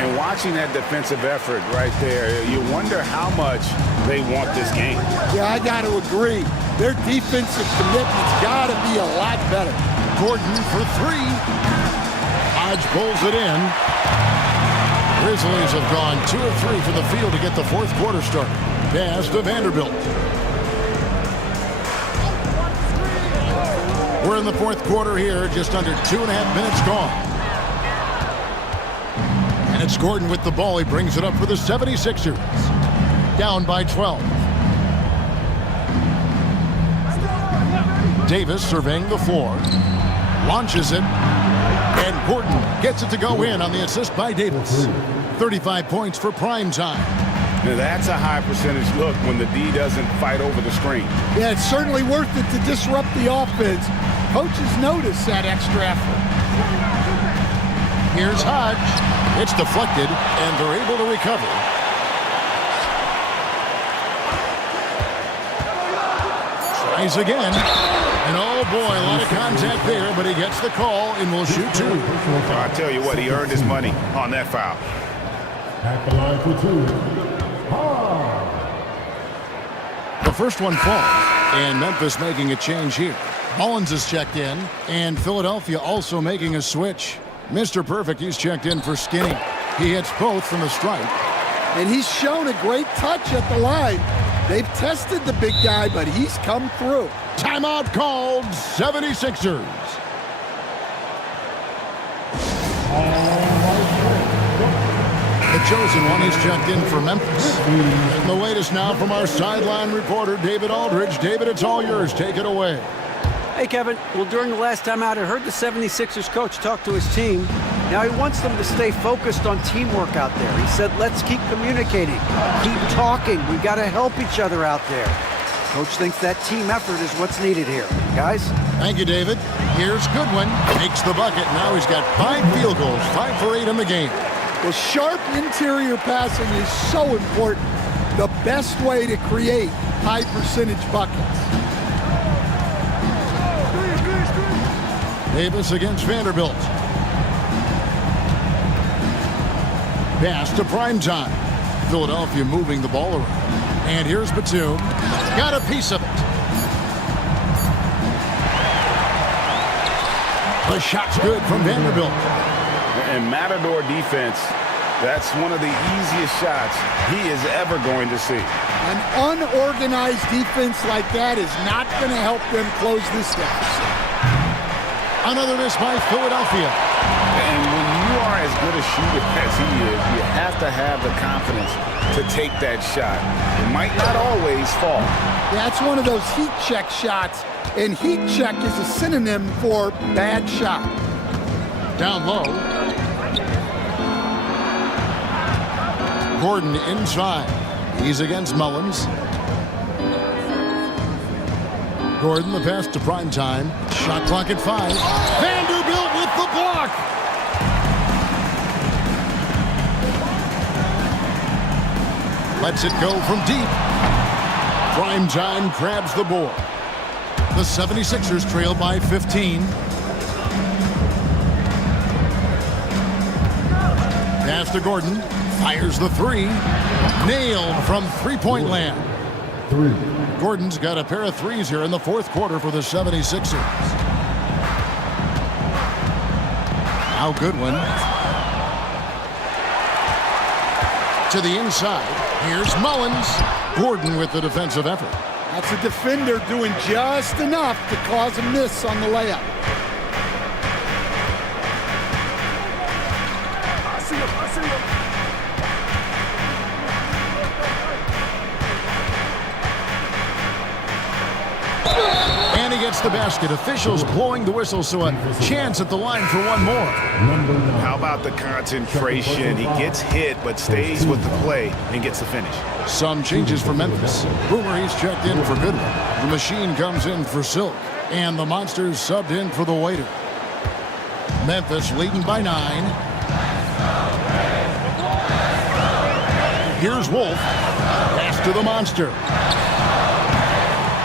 And watching that defensive effort right there, you wonder how much they want this game. Yeah, I got to agree. Their defensive commitment's got to be a lot better. Gordon for 3. Hodge pulls it in. Grizzlies have gone 2 of 3 from the field to get the fourth quarter started. Pass to Vanderbilt. We're in the fourth quarter here, just under 2.5 minutes gone. And it's It's Gordon with the ball. He brings it up for the 76ers. Down by 12. Davis surveying the floor. Launches it. And Gordon gets it to go in on the assist by Davis. 35 points for prime time. Now that's a high percentage look when the D doesn't fight over the screen. Yeah, it's certainly worth it to disrupt the offense. Coaches notice that extra effort. Here's Hodge. It's deflected, and they're able to recover. Tries again. And oh boy, a lot of contact there, but he gets the call and will shoot two. I tell you what, he earned his money on that foul. At the line for two. The first one falls, and Memphis making a change here. Mullins is checked in, and Philadelphia also making a switch. Mr. Perfect, he's checked in for Skinny. He hits both from the stripe. And he's shown a great touch at the line. They've tested the big guy, but he's come through. Timeout called, 76ers. The chosen one is checked in for Memphis. And the latest now from our sideline reporter, David Aldridge. David, it's all yours. Take it away. Hey, Kevin. Well, during the last time out, I heard the 76ers coach talk to his team. Now he wants them to stay focused on teamwork out there. He said, let's keep communicating, keep talking. We've got to help each other out there. Coach thinks that team effort is what's needed here. Guys? Thank you, David. Here's Goodwin. Makes the bucket. Now he's got 5 field goals, 5 for 8 in the game. Well, sharp interior passing is so important. The best way to create high percentage buckets. Davis against Vanderbilt. Pass to primetime. Philadelphia moving the ball around. And here's Batum. Got a piece of it. The shot's good from Vanderbilt. And Matador defense, that's one of the easiest shots he is ever going to see. An unorganized defense like that is not going to help them close this deficit. Another miss by Philadelphia. And when you are as good a shooter as he is, you have to have the confidence to take that shot. It might not always fall. That's one of those heat check shots, and heat check is a synonym for bad shot. Down low. Gordon inside. He's against Mullins. Gordon, the pass to primetime. Shot clock at 5. Vanderbilt with the block. Lets it go from deep. Primetime grabs the board. The 76ers trail by 15. Pass to Gordon. Fires the 3. Nailed from three-point land. 3. Gordon's got a pair of 3s here in the fourth quarter for the 76ers. Now Goodwin. To the inside. Here's Mullins. Gordon with the defensive effort. That's a defender doing just enough to cause a miss on the layup. And he gets the basket. Officials blowing the whistle, so a chance at the line for one more. How about the concentration? He gets hit, but stays with the play and gets the finish. Some changes for Memphis. Boomer, he's checked in for Goodwin. The machine comes in for Silk. And the Monsters subbed in for the waiter. Memphis leading by 9. Here's Wolf. Pass to the Monster.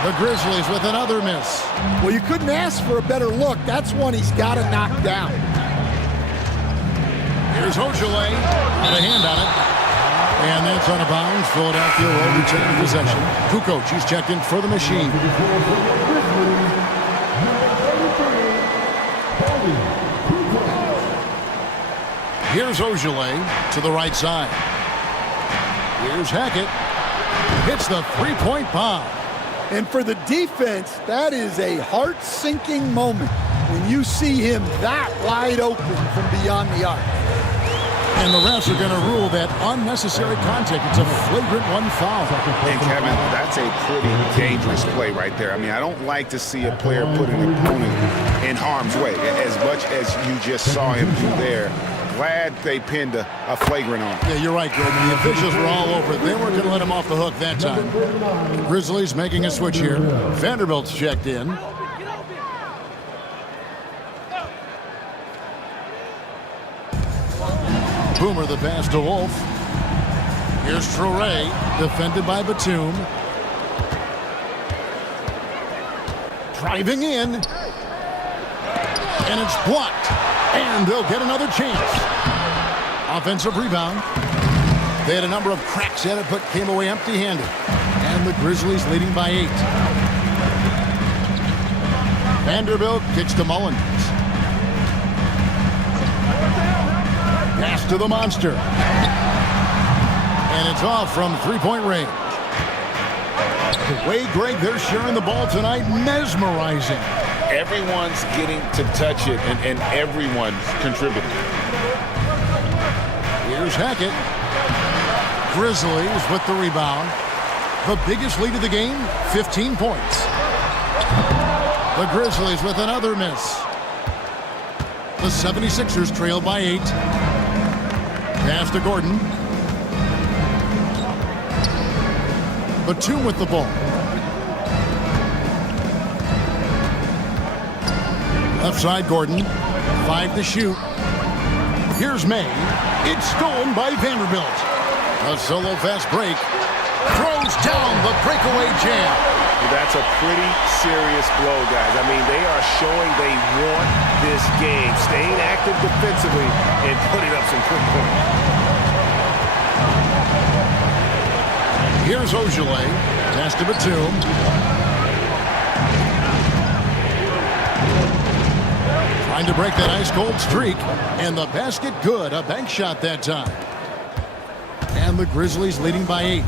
The Grizzlies with another miss. Well, you couldn't ask for a better look. That's one he's got to knock down. Here's Ojale. Got a hand on it. And that's out of bounds. Philadelphia will retain possession. Kukoc, he's checked in for the machine. Here's Ojale to the right side. Here's Hackett. Hits the three-point bomb. And for the defense, that is a heart-sinking moment when you see him that wide open from beyond the arc. And the refs are going to rule that unnecessary contact. It's a flagrant one foul. And Kevin, that's a pretty dangerous play right there. I mean, I don't like to see a player put an opponent in harm's way as much as you just saw him do there. Glad they pinned a flagrant on him. Yeah, you're right, Greg. The officials were all over it. They weren't going to let him off the hook that time. Grizzlies making a switch here. Vanderbilt's checked in. Boomer the pass to Wolf. Here's Traore, defended by Batum. Driving in. And it's blocked. And they'll get another chance. Offensive rebound. They had a number of cracks at it, but came away empty-handed. And the Grizzlies leading by 8. Vanderbilt kicks to Mullins. Pass to the monster. And it's off from three-point range. The way, Greg, they're sharing the ball tonight, mesmerizing. Everyone's getting to touch it, and everyone's contributing. Here's Hackett. Grizzlies with the rebound. The biggest lead of the game, 15 points. The Grizzlies with another miss. The 76ers trail by 8. Pass to Gordon. Batum with the ball. Left side, Gordon. 5 to shoot. Here's May. It's stolen by Vanderbilt. A solo fast break. Throws down the breakaway jam. That's a pretty serious blow, guys. I mean, they are showing they want this game, staying active defensively and putting up some quick points. Here's Ojale. Pass to Batum. Trying to break that ice-cold streak. And the basket good. A bank shot that time. And the Grizzlies leading by 8.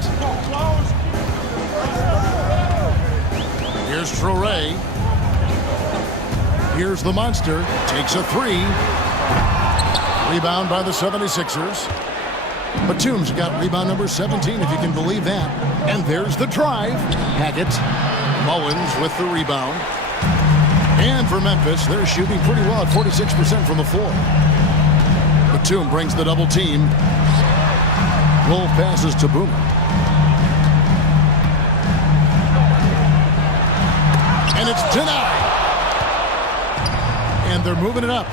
Here's Traore. Here's the monster. Takes a 3. Rebound by the 76ers. Batum's got rebound number 17, if you can believe that. And there's the drive. Hackett. Mullins with the rebound. And for Memphis, they're shooting pretty well at 46% from the floor. Batum brings the double team. Wolf passes to Boomer. And it's denied. And they're moving it up.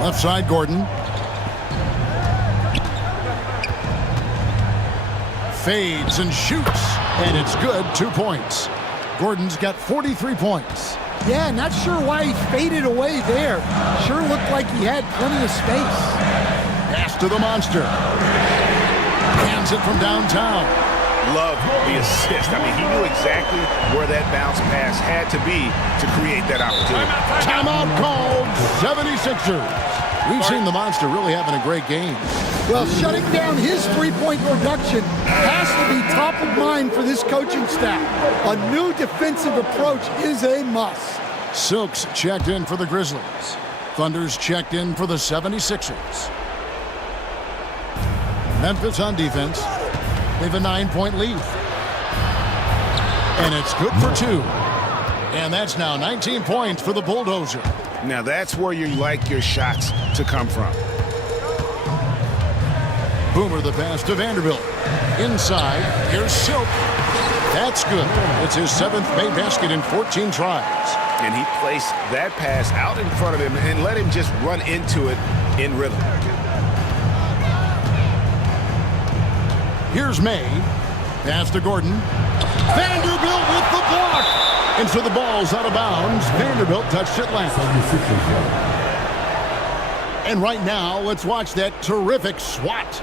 Left side, Gordon. Fades and shoots. And it's good. 2 points. Gordon's got 43 points. Yeah, not sure why he faded away there. Sure looked like he had plenty of space. Pass to the monster. Hands it from downtown. Love the assist. I mean, he knew exactly where that bounce pass had to be to create that opportunity. Timeout called. 76ers. We've seen the monster really having a great game. Well, shutting down his three-point production has to be top of mind for this coaching staff. A new defensive approach is a must. Silks checked in for the Grizzlies. Thunder's checked in for the 76ers. Memphis on defense. They have a 9-point lead. And it's good for 2. And that's now 19 points for the Bulldozer. Now that's where you like your shots to come from. Boomer the pass to Vanderbilt. Inside, here's Silk. That's good. It's his 7th made basket in 14 tries. And he placed that pass out in front of him and let him just run into it in rhythm. Here's May. Pass to Gordon. Vanderbilt with the block. And so the ball's out of bounds. Vanderbilt touched it last. And right now, let's watch that terrific swat.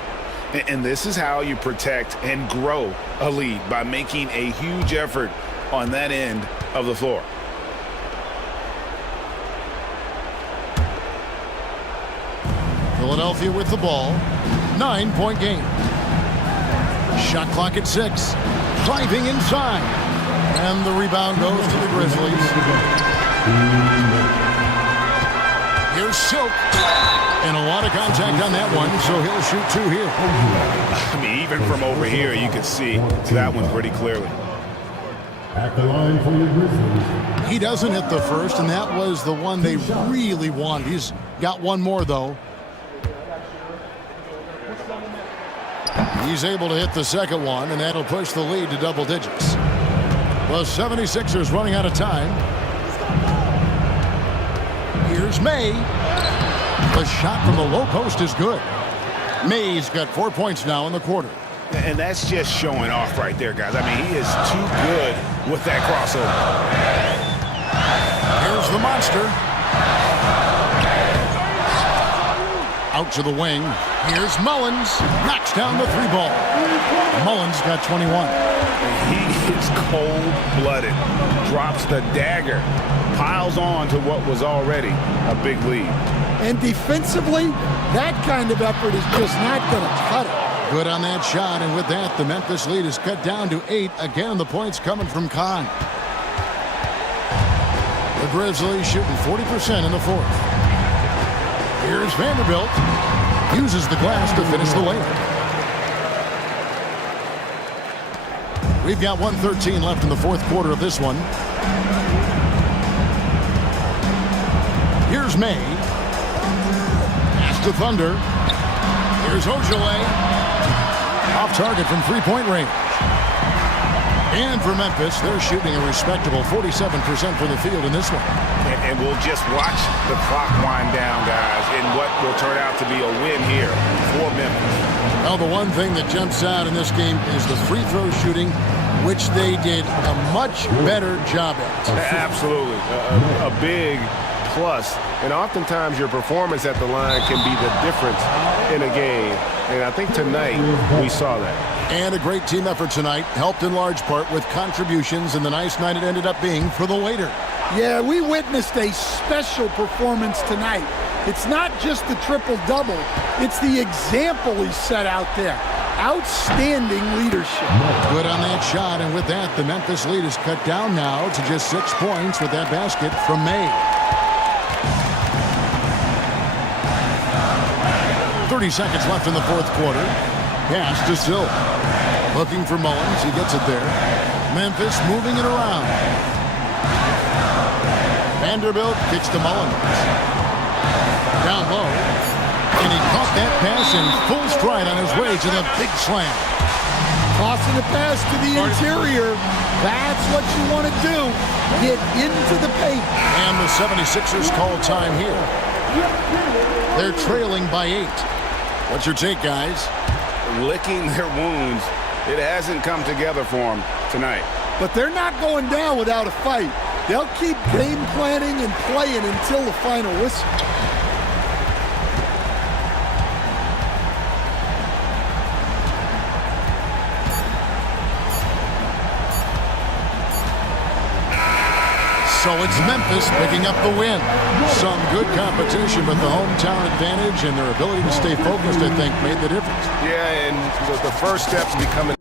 And this is how you protect and grow a lead, by making a huge effort on that end of the floor. Philadelphia with the ball. 9-point game. Shot clock at 6. Driving inside. And the rebound goes to the Grizzlies. Here's Silk. And a lot of contact on that one, so he'll shoot 2 here. I mean, even from over here, you can see that one pretty clearly. At the line for your Grizzlies. He doesn't hit the first, and that was the one they really wanted. He's got one more, though. He's able to hit the second one, and that'll push the lead to double digits. The 76ers running out of time. Here's May. The shot from the low post is good. May's got 4 points now in the quarter. And that's just showing off right there, guys. I mean, he is too good with that crossover. Here's the monster. Out to the wing. Here's Mullins. Knocks down the 3 ball. Mullins got 21. He is cold-blooded. Drops the dagger. Piles on to what was already a big lead. And defensively, that kind of effort is just not going to cut it. Good on that shot, and with that, the Memphis lead is cut down to 8. Again, the points coming from Khan. The Grizzlies shooting 40% in the 4th. Here's Vanderbilt. Uses the glass to finish the layup. We've got 1:13 left in the 4th quarter of this one. Here's May. Pass to Thunder. Here's Ojale. Off target from 3-point range. And for Memphis, they're shooting a respectable 47% from the field in this one. And we'll just watch the clock wind down, guys, in what will turn out to be a win here for Memphis. Well, the one thing that jumps out in this game is the free throw shooting, which they did a much better job at. Absolutely. A big plus. And oftentimes your performance at the line can be the difference in a game. And I think tonight we saw that. And a great team effort tonight, helped in large part with contributions, and the nice night it ended up being for the waiter. Yeah, we witnessed a special performance tonight. It's not just the triple-double. It's the example he set out there. Outstanding leadership. Good on that shot, and with that, the Memphis lead is cut down now to just 6 points with that basket from May. 30 seconds left in the 4th quarter. Pass to Silk. Looking for Mullins. He gets it there. Memphis moving it around. Vanderbilt kicks to Mullins. Down low. And he caught that pass in full stride on his way to the big slam. Tossing the pass to the interior. That's what you want to do. Get into the paint. And the 76ers call time here. They're trailing by 8. What's your take, guys? Licking their wounds. It hasn't come together for them tonight. But they're not going down without a fight. They'll keep game planning and playing until the final whistle. So it's Memphis picking up the win. Some good competition, but the hometown advantage and their ability to stay focused, I think, made the difference. Yeah, and the first step to becoming